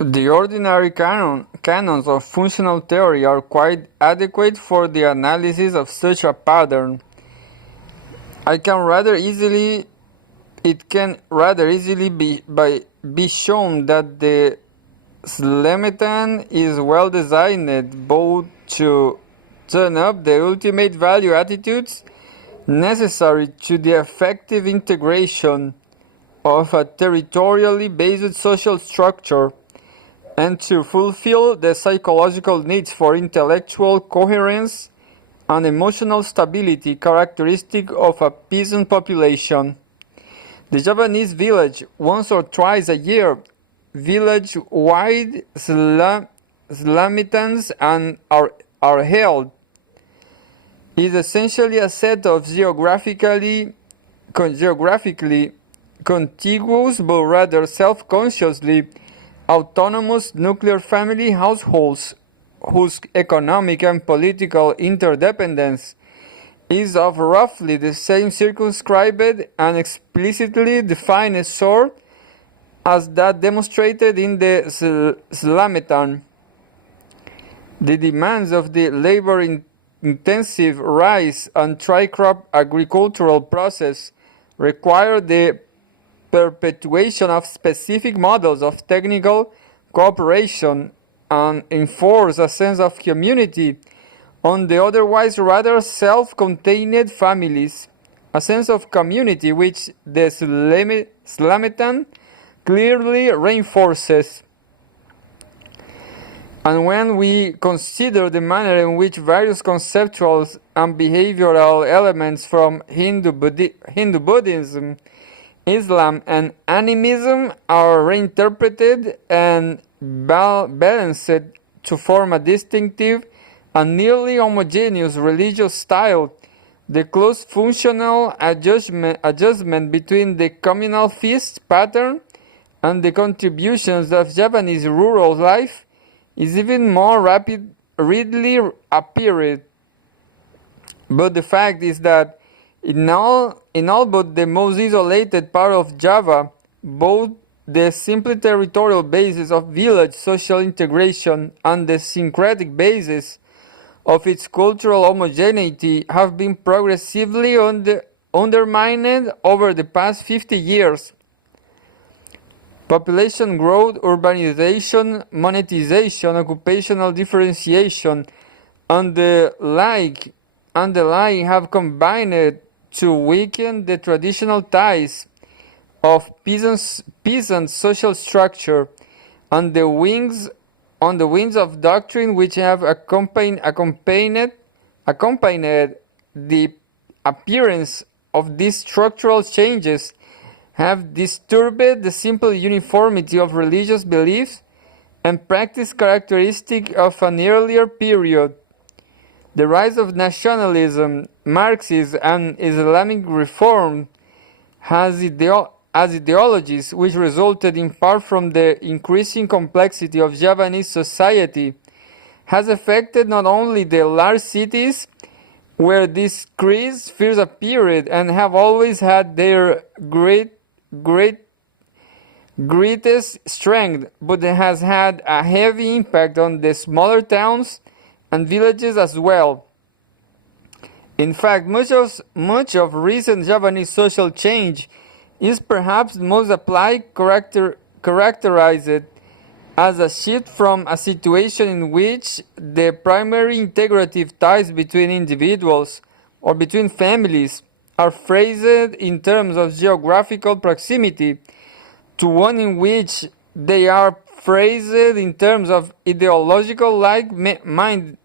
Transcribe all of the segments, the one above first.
The ordinary canons of functional theory are quite adequate for the analysis of such a pattern. It can rather easily be shown that the Slemetan is well designed both to turn up the ultimate value attitudes necessary to the effective integration of a territorially based social structure and to fulfill the psychological needs for intellectual coherence and emotional stability characteristic of a peasant population. The Javanese village, once or twice a year, village-wide Slamitans are held, is essentially a set of geographically contiguous but rather self-consciously autonomous nuclear family households whose economic and political interdependence is of roughly the same circumscribed and explicitly defined sort as that demonstrated in the Slametan. The demands of the labor-intensive rice and tricrop agricultural process require the perpetuation of specific models of technical cooperation and enforce a sense of community on the otherwise rather self-contained families, a sense of community which the Slametan clearly reinforces. And when we consider the manner in which various conceptual and behavioral elements from Hindu Buddhism, Islam, and animism are reinterpreted and balanced to form a distinctive and nearly homogeneous religious style, the close functional adjustment between the communal feast pattern and the contributions of Javanese rural life is even more readily apparent. But the fact is that in all but the most isolated part of Java, both the simply territorial basis of village social integration and the syncretic basis of its cultural homogeneity have been progressively undermined over the past 50 years. Population growth, urbanization, monetization, occupational differentiation, and the like have combined to weaken the traditional ties of peasant social structure on the wings of doctrine which have accompanied the appearance of these structural changes, have disturbed the simple uniformity of religious beliefs and practice characteristic of an earlier period. The rise of nationalism, Marxism, and Islamic reform as ideologies, which resulted in part from the increasing complexity of Javanese society, has affected not only the large cities, where these creeds first appeared and have always had their greatest strength, but it has had a heavy impact on the smaller towns and villages as well. In fact, much of recent Javanese social change is perhaps most applied characterized as a shift from a situation in which the primary integrative ties between individuals or between families are phrased in terms of geographical proximity to one in which they are phrased in terms of ideological like-mindedness.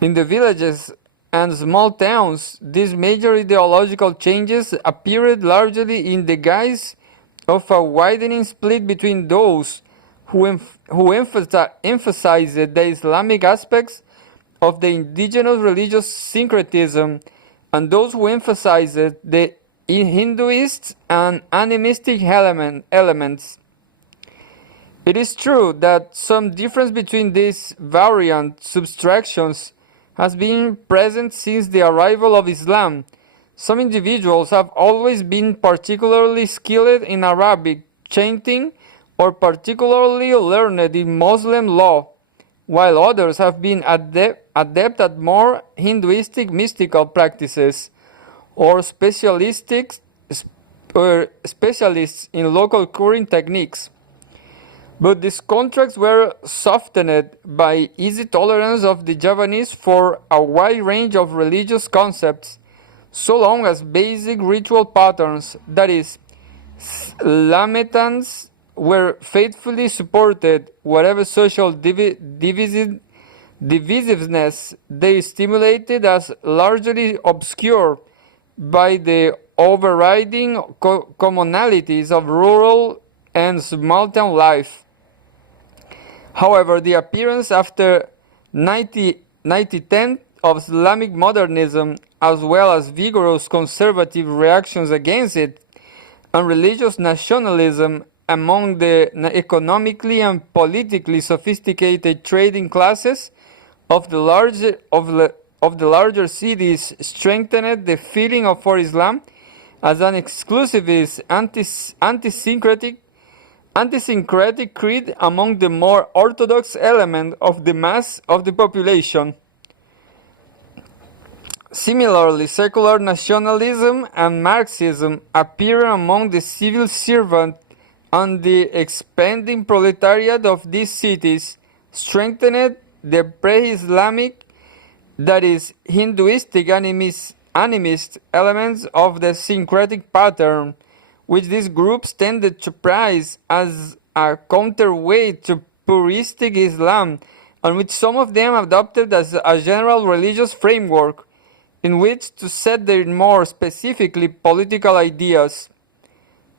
In the villages and small towns, these major ideological changes appeared largely in the guise of a widening split between those who emphasized the Islamic aspects of the indigenous religious syncretism and those who emphasized the Hinduist and animistic elements. It is true that some difference between these variant subtractions has been present since the arrival of Islam. Some individuals have always been particularly skilled in Arabic, chanting or particularly learned in Muslim law, while others have been adept at more Hinduistic mystical practices or specialists in local curing techniques. But these contracts were softened by easy tolerance of the Javanese for a wide range of religious concepts, so long as basic ritual patterns, that is, lametans, were faithfully supported, whatever social divisiveness they stimulated as largely obscured by the overriding commonalities of rural and small-town life. However, the appearance after 1910 of Islamic modernism, as well as vigorous conservative reactions against it, and religious nationalism among the economically and politically sophisticated trading classes of the larger cities strengthened the feeling for Islam as an exclusivist anti-syncretic creed among the more orthodox element of the mass of the population. Similarly, secular nationalism and Marxism appear among the civil servant and the expanding proletariat of these cities, strengthened the pre-Islamic, that is, Hinduistic animist elements of the syncretic pattern, which these groups tended to prize as a counterweight to puristic Islam, and which some of them adopted as a general religious framework in which to set their more specifically political ideas.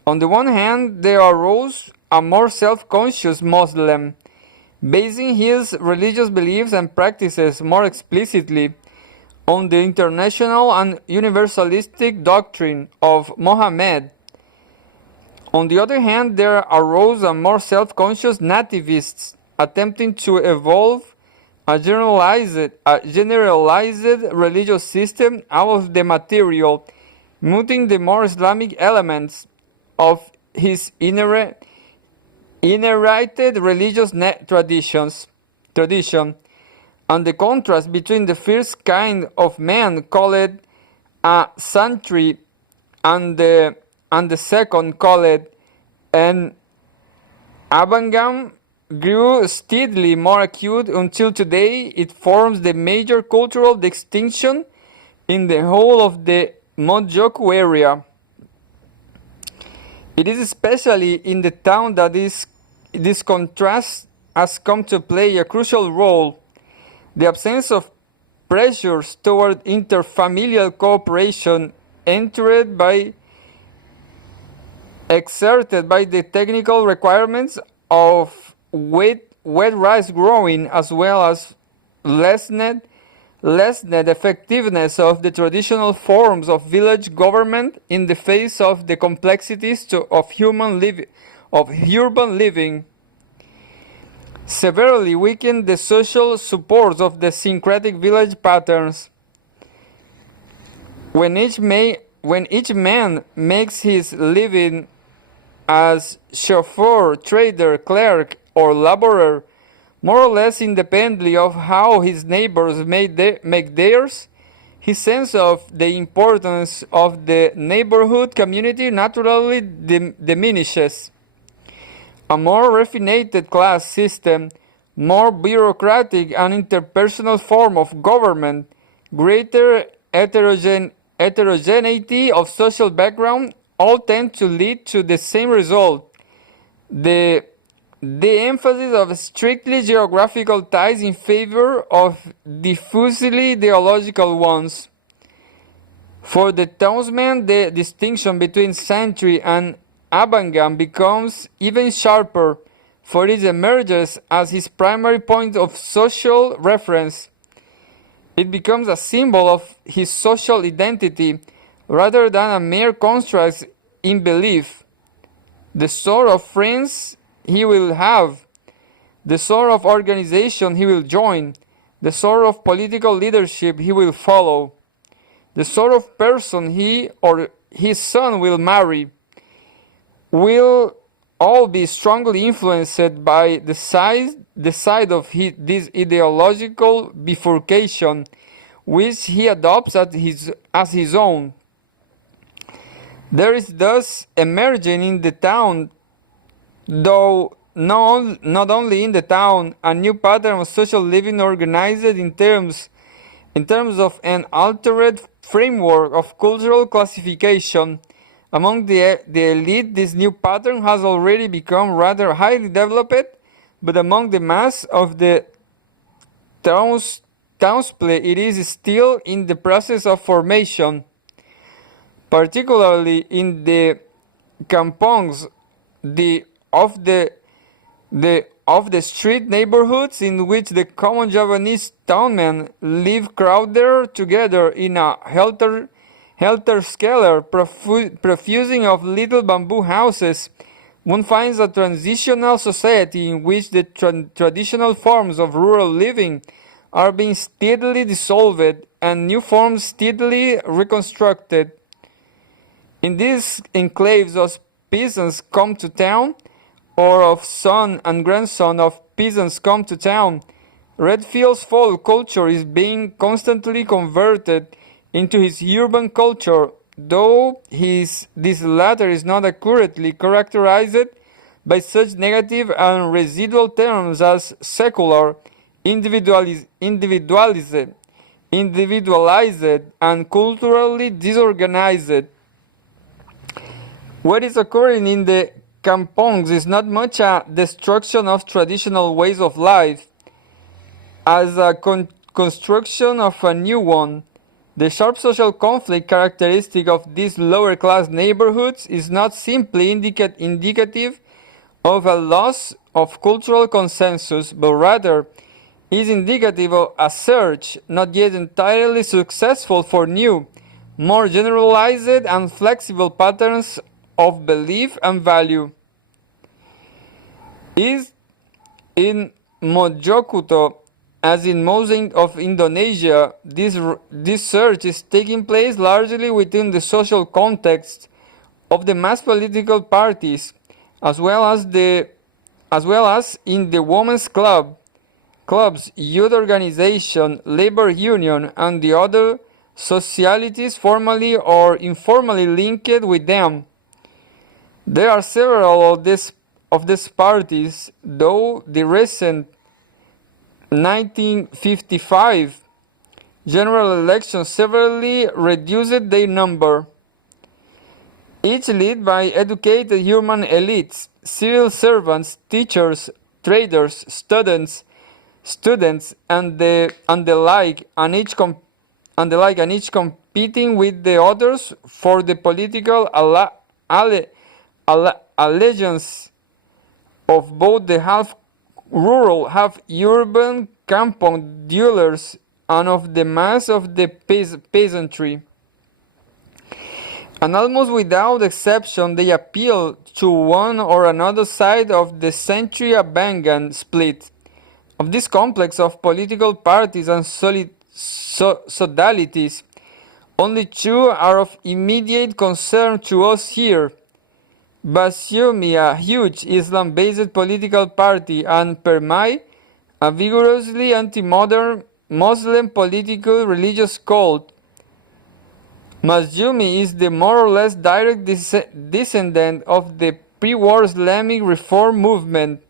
On the one hand, there arose a more self-conscious Muslim, basing his religious beliefs and practices more explicitly on the international and universalistic doctrine of Mohammed. On the other hand, there arose a more self-conscious nativist, attempting to evolve a generalized religious system out of the material, muting the more Islamic elements of his inherited religious tradition, and the contrast between the first kind of man called a santri and the second called an abangam grew steadily more acute until today it forms the major cultural distinction in the whole of the Mojoku area. It is especially in the town that this contrast has come to play a crucial role. The absence of pressures toward interfamilial cooperation exerted by the technical requirements of wet rice growing, as well as lessened effectiveness of the traditional forms of village government in the face of the complexities of urban living, severely weakened the social supports of the syncretic village patterns. When each man makes his living as chauffeur, trader, clerk, or laborer, more or less independently of how his neighbors make theirs, his sense of the importance of the neighborhood community naturally diminishes. A more refined class system, more bureaucratic and interpersonal form of government, greater heterogeneity of social background, all tend to lead to the same result. The emphasis of strictly geographical ties in favor of diffusely ideological ones. For the townsman, the distinction between santri and abangam becomes even sharper, for it emerges as his primary point of social reference. It becomes a symbol of his social identity rather than a mere construct in belief. The sort of friends he will have, the sort of organization he will join, the sort of political leadership he will follow, the sort of person he or his son will marry, will all be strongly influenced by the side of this ideological bifurcation, which he adopts as his own. There is thus emerging in the town, though not only in the town, a new pattern of social living organized in terms of an altered framework of cultural classification. Among the elite, this new pattern has already become rather highly developed, but among the mass of the townspeople, it is still in the process of formation. Particularly in the kampongs, of the street neighborhoods in which the common Javanese townmen live crowded together in a helter-skelter, profusing of little bamboo houses, one finds a transitional society in which the traditional forms of rural living are being steadily dissolved and new forms steadily reconstructed. In these enclaves of peasants come to town, or of son and grandson of peasants come to town, Redfield's folk culture is being constantly converted into his urban culture, though this latter is not accurately characterized by such negative and residual terms as secular, individualized, and culturally disorganized. What is occurring in the kampongs is not much a destruction of traditional ways of life as a construction of a new one. The sharp social conflict characteristic of these lower class neighborhoods is not simply indicative of a loss of cultural consensus, but rather is indicative of a search, not yet entirely successful, for new, more generalized and flexible patterns of belief and value. Is in Mojokerto, as in most of Indonesia, this search is taking place largely within the social context of the mass political parties, as well as in the women's clubs, youth organization, labor union, and the other socialities formally or informally linked with them. There are several of these parties, though the recent 1955 general election severely reduced their number. Each led by educated human elites, civil servants, teachers, traders, students, and the like, and each competing with the others for the political allegiance of both the half-rural, half-urban kampong dwellers and of the mass of the peasantry. And almost without exception, they appeal to one or another side of the century-abandoned split. Of this complex of political parties and sodalities, only two are of immediate concern to us here. Basyumi, a huge Islam-based political party, and Permai, a vigorously anti-modern Muslim political religious cult. Masyumi is the more or less direct descendant of the pre-war Islamic reform movement,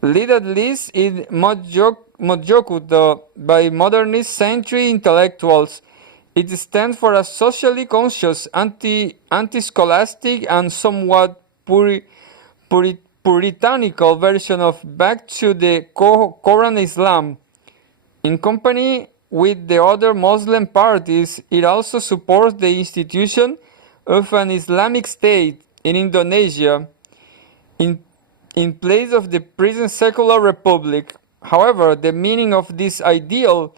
led at least in Mojokerto by modernist century intellectuals. It stands for a socially conscious, anti-scholastic, and somewhat puritanical version of back to the Quran Islam. In company with the other Muslim parties, it also supports the institution of an Islamic state in Indonesia in place of the present secular republic. However, the meaning of this ideal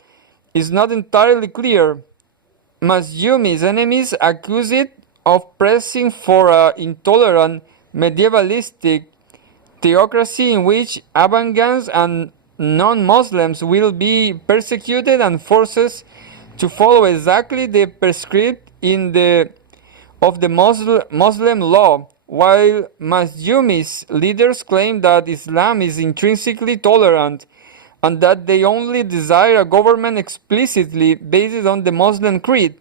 is not entirely clear. Masyumi's enemies accuse it of pressing for an intolerant medievalistic theocracy in which Afghans and non-Muslims will be persecuted and forced to follow exactly the prescript of the Muslim law, while Masyumi's leaders claim that Islam is intrinsically tolerant and that they only desire a government explicitly based on the Muslim creed,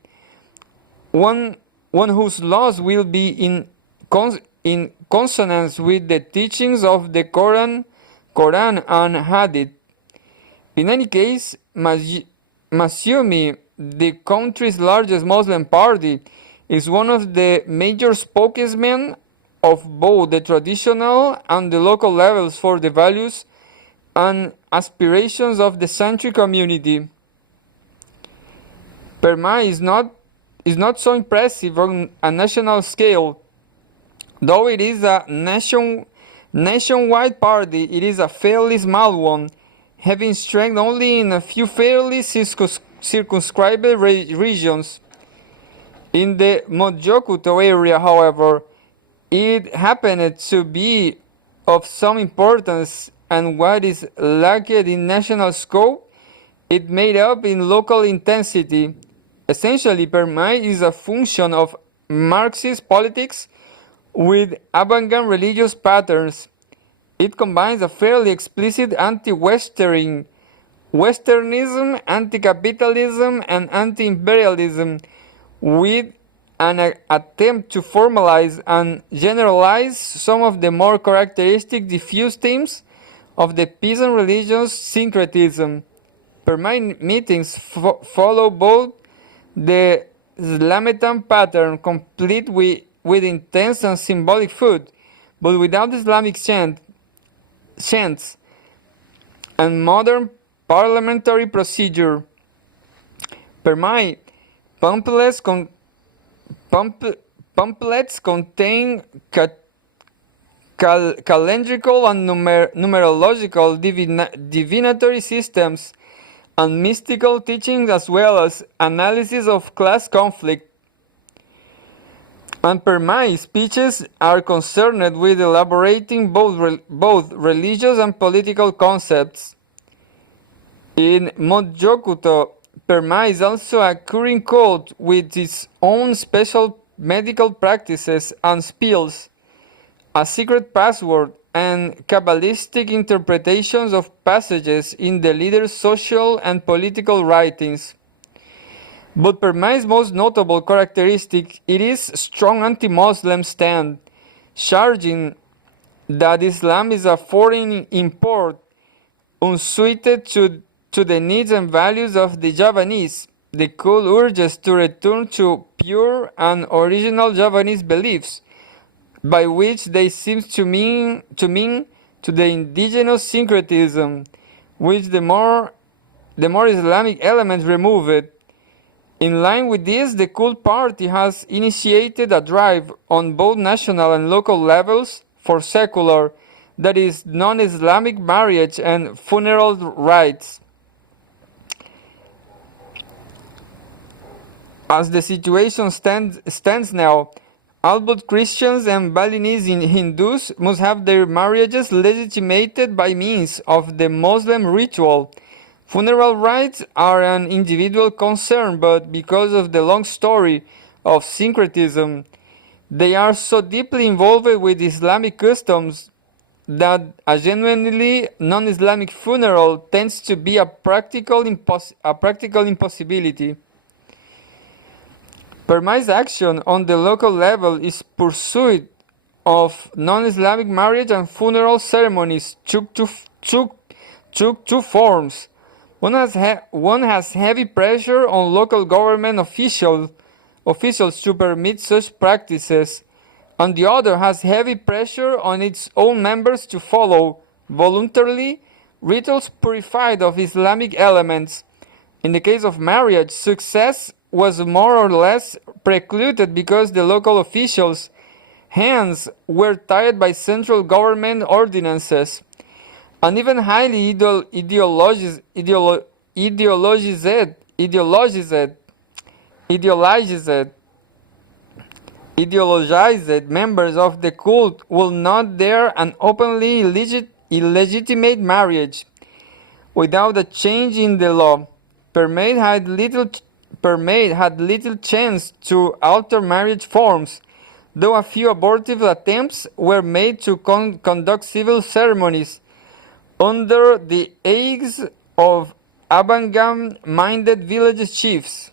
one whose laws will be in consonance with the teachings of the Quran and Hadith. In any case, Masyumi, the country's largest Muslim party, is one of the major spokesmen of both the traditional and the local levels for the values and aspirations of the Sanchi community. Permai is not so impressive on a national scale. Though it is a nationwide party, it is a fairly small one, having strength only in a few fairly circumscribed regions. In the Mojokuto area, however, it happened to be of some importance, and what is lacked in national scope, it made up in local intensity. Essentially, Permai is a function of Marxist politics with avant-garde religious patterns. It combines a fairly explicit anti-Westernism, anti-capitalism, and anti-imperialism with an attempt to formalize and generalize some of the more characteristic diffuse themes of the peasant religious syncretism. Permai meetings follow both the Islametan pattern, complete with intense and symbolic food, but without Islamic chants, and modern parliamentary procedure. Permai pamphlets contain calendrical and numerological divinatory systems and mystical teachings, as well as analysis of class conflict. And Permai speeches are concerned with elaborating both religious and political concepts. In Mojokuto, Permai is also a curing cult with its own special medical practices and spells, a secret password, and Kabbalistic interpretations of passages in the leader's social and political writings. But Permai's most notable characteristic it is strong anti-Muslim stand, charging that Islam is a foreign import, unsuited to the needs and values of the Javanese. The cult urges to return to pure and original Javanese beliefs, by which they seem to mean to the indigenous syncretism, which the more Islamic elements remove it. In line with this, the cult party has initiated a drive on both national and local levels for secular, that is, non-Islamic marriage and funeral rites. As the situation stands now, all but Christians and Balinese Hindus must have their marriages legitimated by means of the Muslim ritual. Funeral rites are an individual concern, but because of the long story of syncretism, they are so deeply involved with Islamic customs that a genuinely non-Islamic funeral tends to be a practical impossibility. Permai's action on the local level is pursuit of non-Islamic marriage and funeral ceremonies took two forms. One has heavy pressure on local government officials to permit such practices, and the other has heavy pressure on its own members to follow, voluntarily, rituals purified of Islamic elements. In the case of marriage, success was more or less precluded because the local officials' hands were tied by central government ordinances. And even highly ideologized members of the cult will not dare an openly illegitimate marriage without a change in the law. Permai had little chance to alter marriage forms, though a few abortive attempts were made to conduct civil ceremonies under the aegis of Abhangam-minded village chiefs.